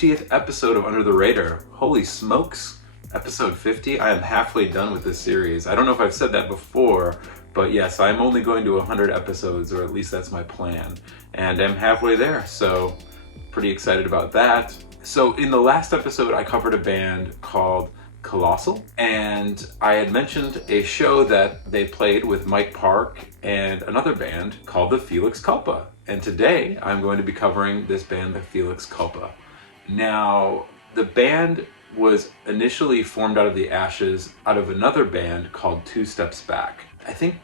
50th episode of Under the Radar. Holy smokes, episode 50. I am halfway done with this series. I don't know if I've said that before, but yes, I'm only going to 100 episodes, or at least that's my plan. And I'm halfway there, so pretty excited about that. So in the last episode, I covered a band called Colossal, and I had mentioned a show that they played with Mike Park and another band called the Felix Culpa. And today I'm going to be covering this band, the Felix Culpa. Now, the band was initially formed out of the ashes out of another band called 2 Steps Back. I think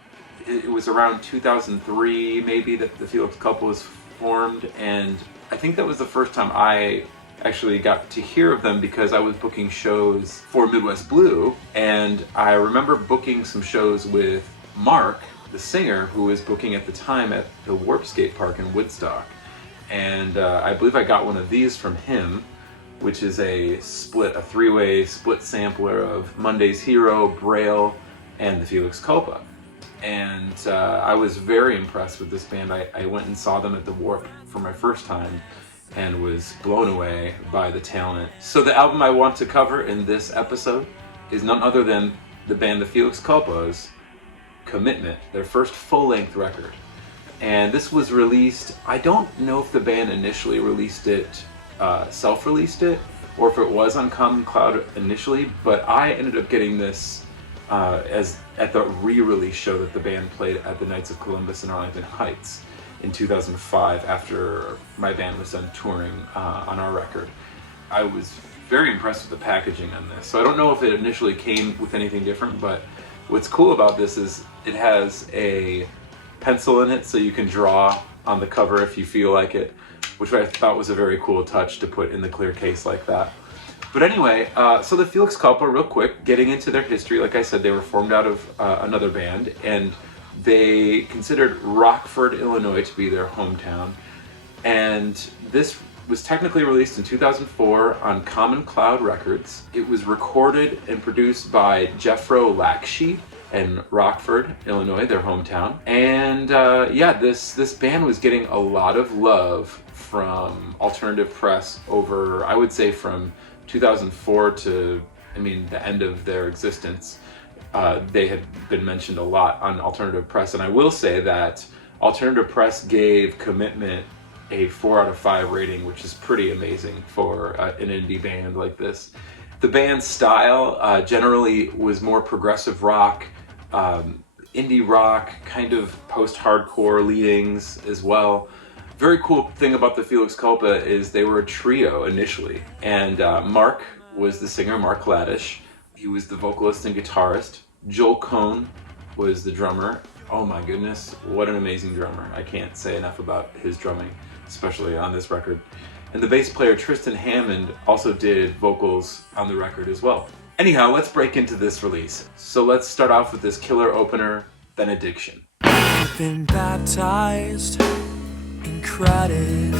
it was around 2003 maybe that the Felix Culpa was formed, and I think that was the first time I actually got to hear of them because I was booking shows for Midwest Blue, and I remember booking some shows with Mark, the singer, who was booking at the time at the Warp Skate Park in Woodstock. And I believe I got one of these from him, which is a three-way split sampler of Monday's Hero, Braille, and the Felix Culpa. And I was very impressed with this band. I went and saw them at the Warp for my first time and was blown away by the talent. So the album I want to cover in this episode is none other than the band the Felix Culpa's Commitment, their first full-length record. And this was released, I don't know if the band initially released it, self-released it, or if it was on Common Cloud initially, but I ended up getting this as at the re-release show that the band played at the Knights of Columbus in Arlington Heights in 2005 after my band was done touring on our record. I was very impressed with the packaging on this. So I don't know if it initially came with anything different, but what's cool about this is it has a pencil in it so you can draw on the cover if you feel like it, which I thought was a very cool touch to put in the clear case like that. But anyway, so the Felix Culpa, real quick, getting into their history, like I said, they were formed out of another band, and they considered Rockford, Illinois to be their hometown. And this was technically released in 2004 on Common Cloud Records. It was recorded and produced by Jeffro Lakshee in Rockford, Illinois, their hometown. And this band was getting a lot of love from alternative press over, I would say, from 2004 to, the end of their existence. They had been mentioned a lot on alternative press, and I will say that alternative press gave Commitment a 4 out of 5 rating, which is pretty amazing for an indie band like this. The band's style generally was more progressive rock, indie rock, kind of post-hardcore leanings as well. Very cool thing about the Felix Culpa is they were a trio initially, and Mark was the singer, Mark Laddish. He was the vocalist and guitarist. Joel Cohn was the drummer. Oh my goodness, what an amazing drummer. I can't say enough about his drumming, especially on this record. And the bass player Tristan Hammond also did vocals on the record as well. Anyhow, let's break into this release. So let's start off with this killer opener, Benediction. I've been baptized in credit,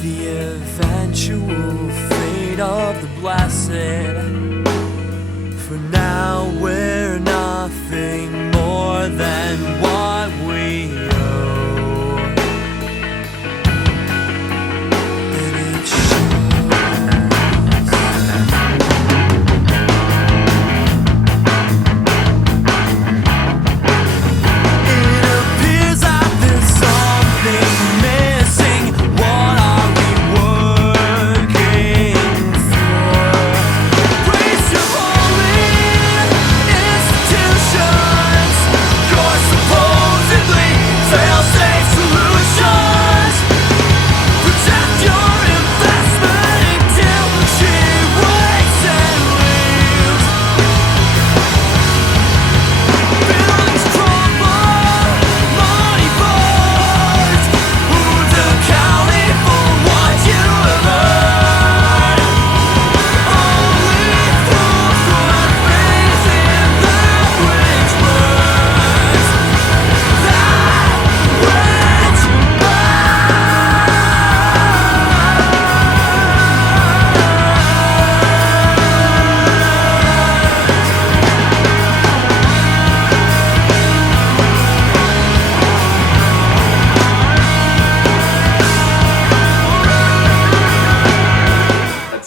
the eventual fate of the blessed. For now we're nothing more than what we owe. And it appears that there's something missing. What are we working for?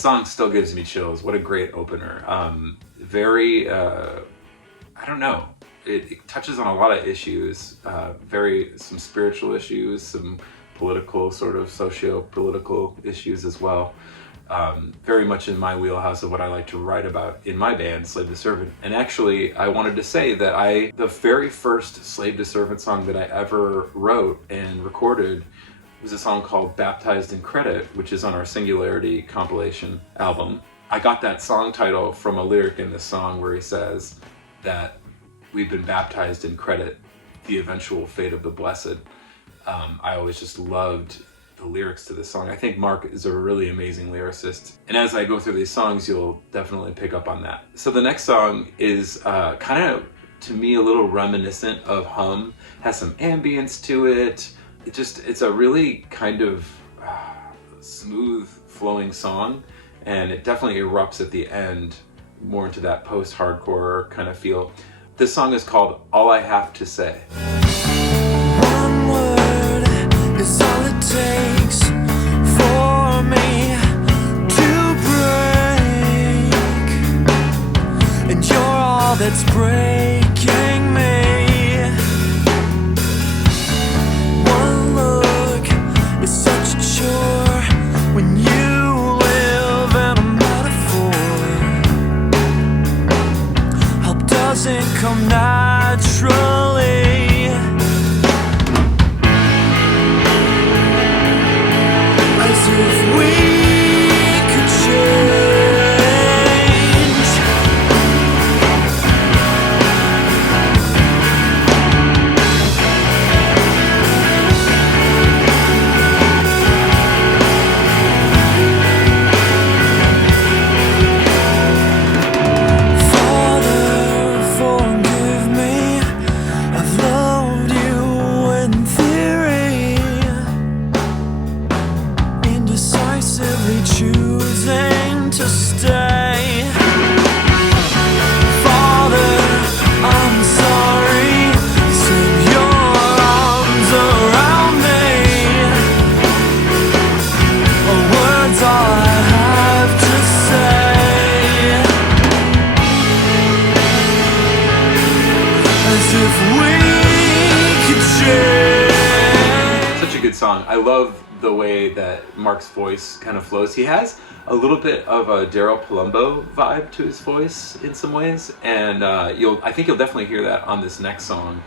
song still gives me chills. What a great opener. Very, I don't know. It touches on a lot of issues, some spiritual issues, some political, sort of socio-political issues as well. Very much in my wheelhouse of what I like to write about in my band, Slave to Servant. And actually, I wanted to say that the very first Slave to Servant song that I ever wrote and recorded was a song called Baptized in Credit, which is on our Singularity compilation album. I got that song title from a lyric in this song where he says that we've been baptized in credit, the eventual fate of the blessed. I always just loved the lyrics to this song. I think Mark is a really amazing lyricist. And as I go through these songs, you'll definitely pick up on that. So the next song is kind of, to me, a little reminiscent of Hum. Has some ambience to it. It's a really kind of smooth flowing song. And it definitely erupts at the end, more into that post-hardcore kind of feel. This song is called All I Have to Say. One word is all it takes for me to break, and you're all that's breaking me. One look is such a chore when you live in a metaphor. Help doesn't come naturally. As if we could change. Father, forgive me. I've loved you in theory, indecisively choosing to stay. Father, I'm sorry. Slip your arms around me. A word's all I have to say. As if we could change. Such a good song. I love the way that Mark's voice kind of flows. He has a little bit of a Daryl Palumbo vibe to his voice in some ways, and I think you'll definitely hear that on this next song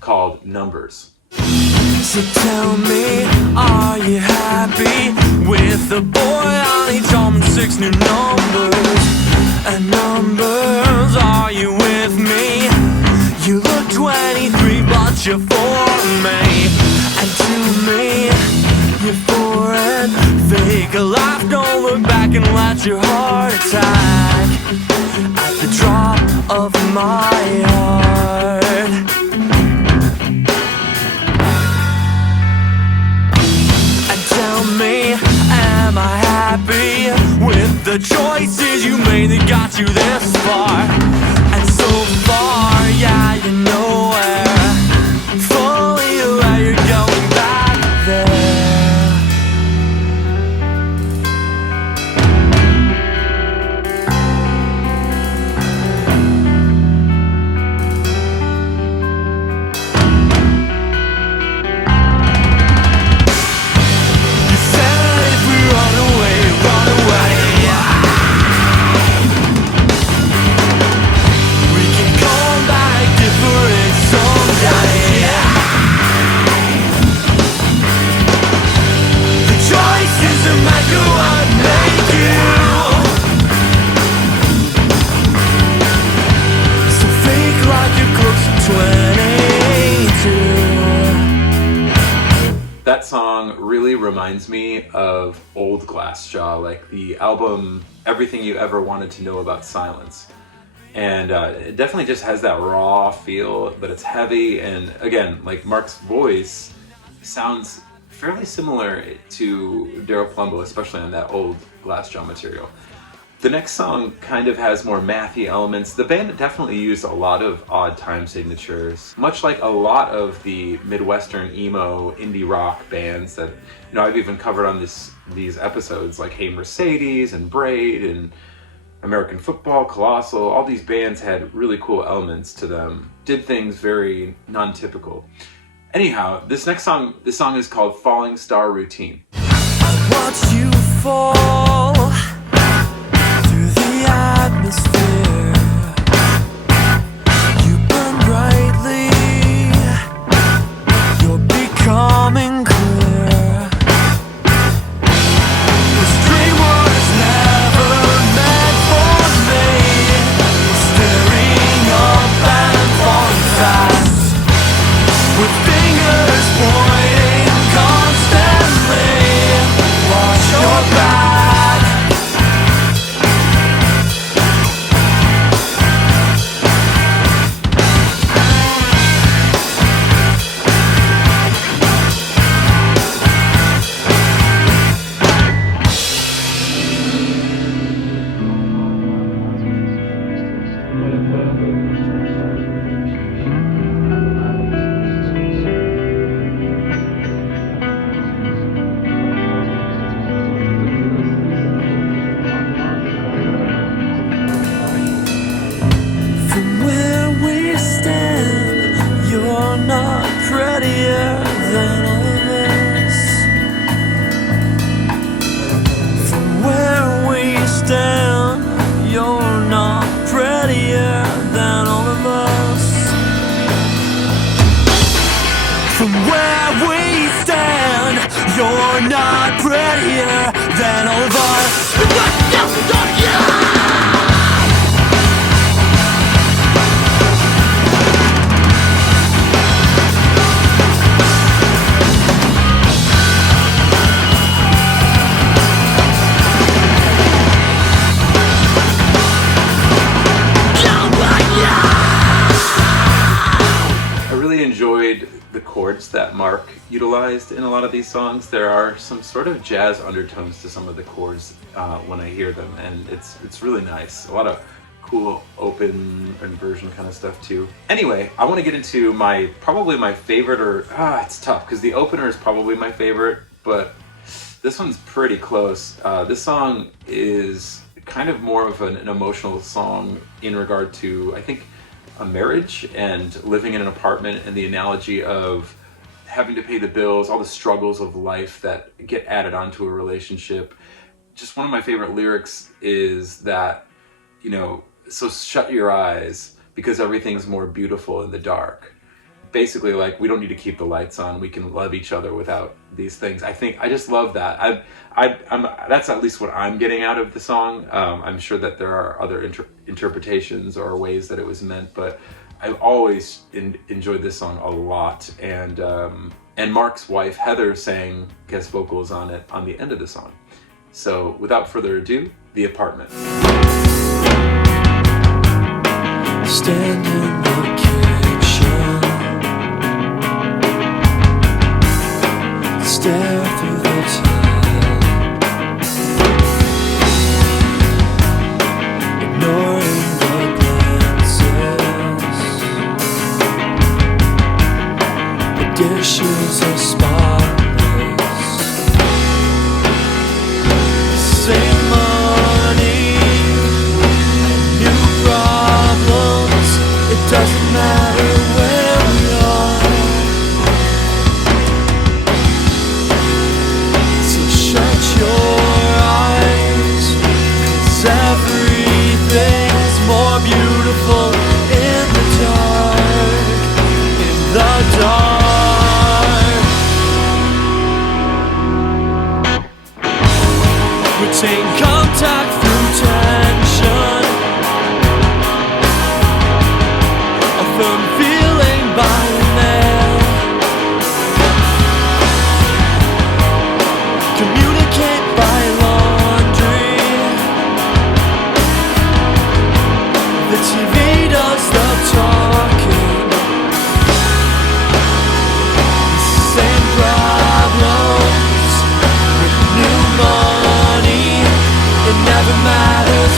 called Numbers. So tell me, are you happy with the boy on each arm and 6 new numbers? And numbers, are you with me? You look 23, but you're for me. And to me, you're foreign. Fake a life, don't look back and let your heart attack at the drop of my heart. And tell me, am I happy with the choices you made that got you this far? And so far, yeah, you're nowhere. Fully aware you're going back there. You said if we run away, we can come back different someday. The choices that make you what make you. So fake like you're close to 22. That song really reminds me of old Glassjaw, like the album Everything You Ever Wanted to Know About Silence. And it definitely just has that raw feel, but it's heavy. And again, like Mark's voice sounds fairly similar to Daryl Palumbo, especially on that old Glassjaw material. The next song kind of has more mathy elements. The band definitely used a lot of odd time signatures, much like a lot of the Midwestern emo indie rock bands that I've even covered on these episodes, like Hey Mercedes and Braid and American Football, Colossal. All these bands had really cool elements to them, did things very non-typical. Anyhow, this song is called Falling Star Routine. I watched you fall through the atmosphere. You burn brightly, you're becoming clear. This dream was never meant for me. Staring up and falling fast, with fingers pointing constantly. Watch your back. From where we stand, you're not prettier than all of us. From where we stand, you're not prettier than all of us. From where we stand, you're not prettier than all of us. I really enjoyed the chords that Mark utilized in a lot of these songs. There are some sort of jazz undertones to some of the chords when I hear them, and it's really nice. A lot of cool open inversion kind of stuff too. Anyway, I want to get into probably my favorite, or it's tough because the opener is probably my favorite, but this one's pretty close. This song is kind of more of an emotional song in regard to, I think, a marriage and living in an apartment, and the analogy of having to pay the bills, all the struggles of life that get added onto a relationship. Just one of my favorite lyrics is that, so shut your eyes because everything's more beautiful in the dark. Basically, like, we don't need to keep the lights on. We can love each other without these things. I just love that. That's at least what I'm getting out of the song. I'm sure that there are other interpretations or ways that it was meant, but I've always enjoyed this song a lot. And Mark's wife Heather sang guest vocals on it on the end of the song. So without further ado, The Apartment. Stand in the kitchen, stare through the tile, ignoring the glances. The dishes are spotless. Same money, new problems. It doesn't matter where we are. So shut your eyes, 'cause everything's more beautiful in the dark, in the dark. Retain contact through tension, a firm feeling by mail. Communicate by laundry. The TV does the talking. Same problems with new money. It never matters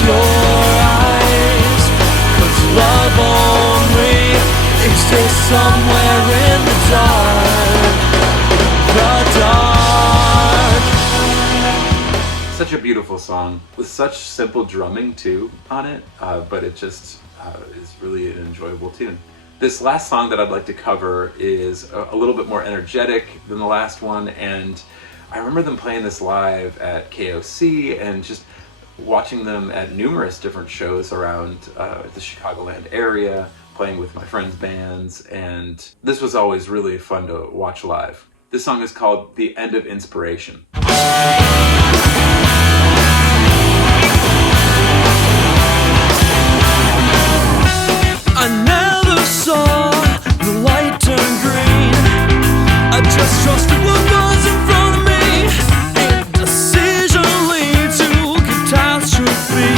your eyes, 'cause love only exists somewhere in the dark. The dark. Such a beautiful song with such simple drumming too on it, but it just is really an enjoyable tune. This last song that I'd like to cover is a little bit more energetic than the last one, and I remember them playing this live at KOC and just watching them at numerous different shows around the Chicagoland area, playing with my friends' bands, and this was always really fun to watch live. This song is called The End of Inspiration. I never saw the light turn green. I just trusted what was in front of me. Indecision leads to catastrophe,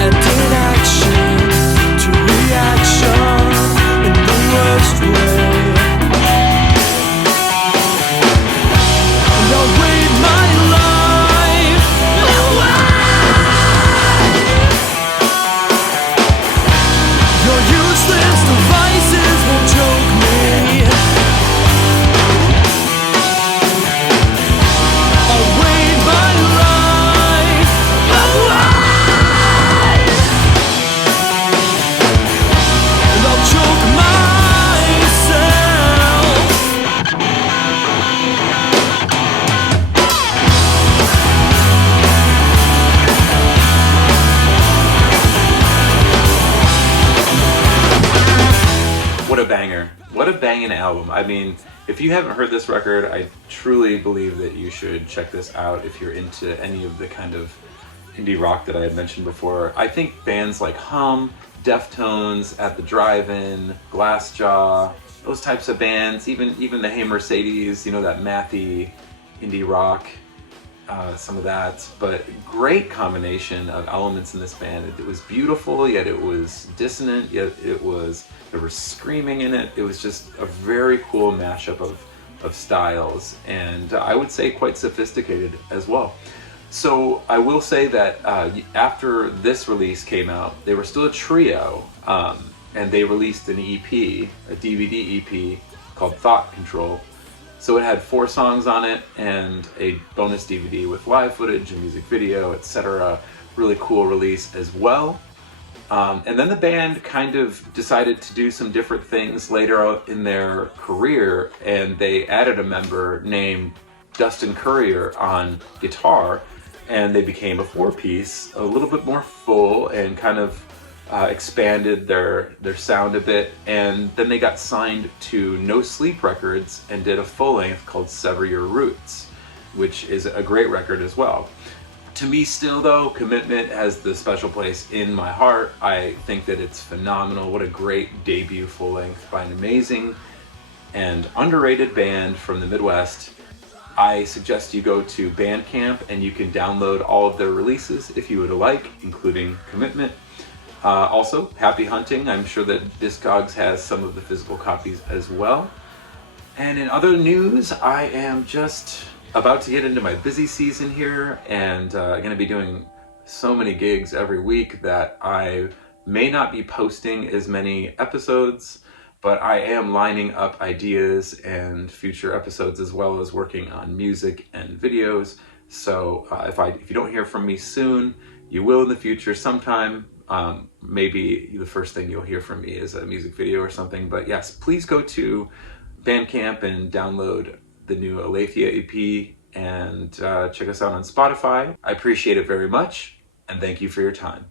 and inaction to reaction in the worst way. And I'll wait my life away. Your useless devices will choke me. I'll wait my life away. And I'll choke myself. What a banger. What a banging album. I mean, if you haven't heard this record, I truly believe that you should check this out if you're into any of the kind of indie rock that I had mentioned before. I think bands like Hum, Deftones, At the Drive-In, Glassjaw, those types of bands, even the Hey Mercedes, you know, that mathy indie rock, some of that, but great combination of elements in this band. It was beautiful, yet it was dissonant, yet there was screaming in it. It was just a very cool mashup of styles, and I would say quite sophisticated as well. So I will say that after this release came out, they were still a trio, and they released an EP, a DVD EP called Thought Control. So it had 4 songs on it and a bonus DVD with live footage, a music video, etc. Really cool release as well. And then the band kind of decided to do some different things later in their career, and they added a member named Dustin Courier on guitar, and they became a 4-piece, a little bit more full, and kind of expanded their sound a bit. And then they got signed to No Sleep Records and did a full length called Sever Your Roots, which is a great record as well. To me still though, Commitment has the special place in my heart. I think that it's phenomenal. What a great debut full length by an amazing and underrated band from the Midwest. I suggest you go to Bandcamp and you can download all of their releases if you would like, including Commitment. Also, Happy Hunting. I'm sure that Discogs has some of the physical copies as well. And in other news, I am just about to get into my busy season here, and going to be doing so many gigs every week that I may not be posting as many episodes, but I am lining up ideas and future episodes, as well as working on music and videos. So if you don't hear from me soon, you will in the future sometime. Maybe the first thing you'll hear from me is a music video or something. But yes, please go to Bandcamp and download the new Aletheia EP, and check us out on Spotify. I appreciate it very much, and thank you for your time.